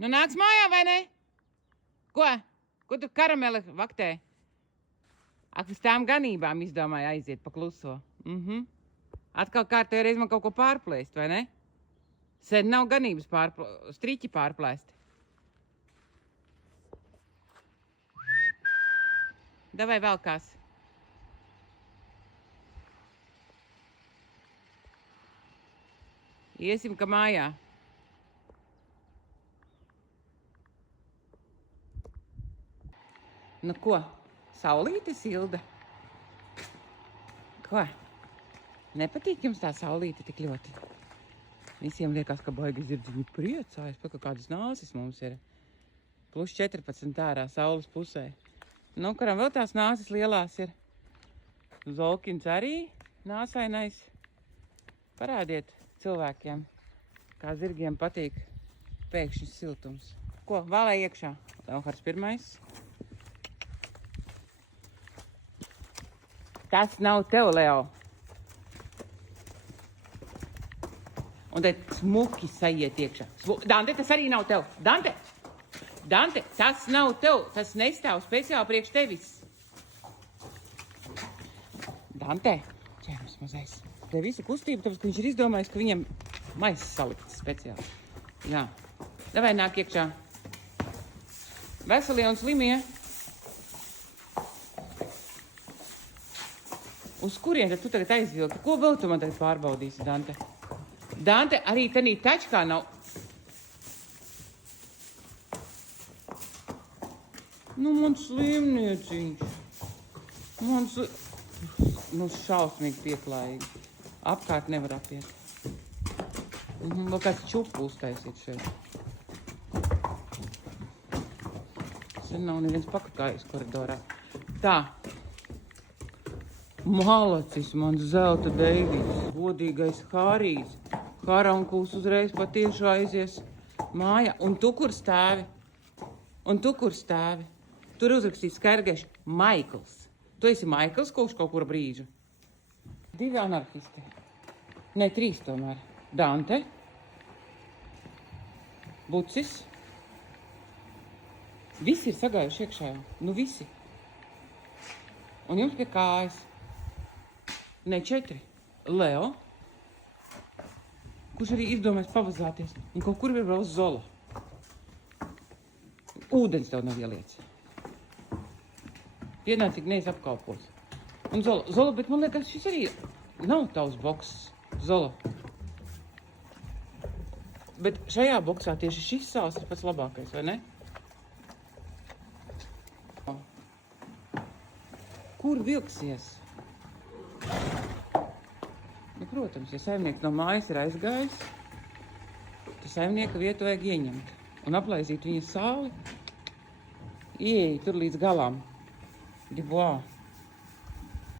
Nu nāks mājā, vai ne? Ko? Ko tu karameli vaktē? Ak, uz tām ganībām izdomāja aiziet pa kluso. Atkal kārtējo reizi man kaut ko pārplēst, vai ne? Sen nav ganības striķi pārplēsti. Davai velkās. Iesim, ka mājā. Nu ko, saulīte silda? Ko? Nepatīk jums tā saulīte tik ļoti? Visiem liekas, ka baigi zirdziņi priecājas, ka kādas nāsis mums ir. Plus 14 ārā saules pusē. Nu, kuram vēl tās nāsis lielās ir? Zolkins arī nāsainais. Parādiet cilvēkiem, kā zirgiem patīk pēkšņi siltums. Ko, valē iekšā? Leonhards pirmais. Tas nav tev, Leo. Un te smuki sajiet iekšā. Dante, tas arī nav tev. Dante, tas nav tev. Tas nestāv speciāli priekš tevis. Dante, ķēmas mazais. Te visa kustība, tāpēc, ka viņš ir izdomājis, ka viņam maisa salikts speciāli. Jā. Davai nāk iekšā. Veselie un slimie. Uz kurien tad tu tagad aizvilki? Ko vēl tu man tagad pārbaudīsi, Dante? Dante, arī tanī tačkā nav. Nu, man slimnieciņš. Nu, šausmīgi pieklājīgi. Apkārt nevar apiet. Vēl kāds čupu uztaisīt šeit. Sen nav neviens pakakājis koridorā. Tā. Malacis, mans zelta Deivids, godīgais Hārijs. Harankuls uzreiz patieši aizies mājā. Un tu kur stāvi? Tur uzrakstīs skargeši Maikls. Tu esi Maikls kopš kaut kura brīža? 2 anarchisti. Ne, 3 tomēr. Dante. Bucis. Visi ir sagājuši iekšā. Nu visi. Un jums pie kājas. Ne, 4. Leo. Kurš arī izdomājis pavazāties. Un kaut kur ir vēl Zola. Ūdens tev nav ieliec. Pienācīgi neesi apkalpos. Un Zola, bet man liekas, šis arī nav tavs boks. Zola. Bet šajā boksā tieši šis sāls ir pats labākais, vai ne? Kur vilksies? Nu, protams, ja saimnieks no mājas ir aizgājis, tad saimnieka vietu vajag ieņemt un aplaizīt viņa sāli. Ieeja tur līdz galām. Dibois.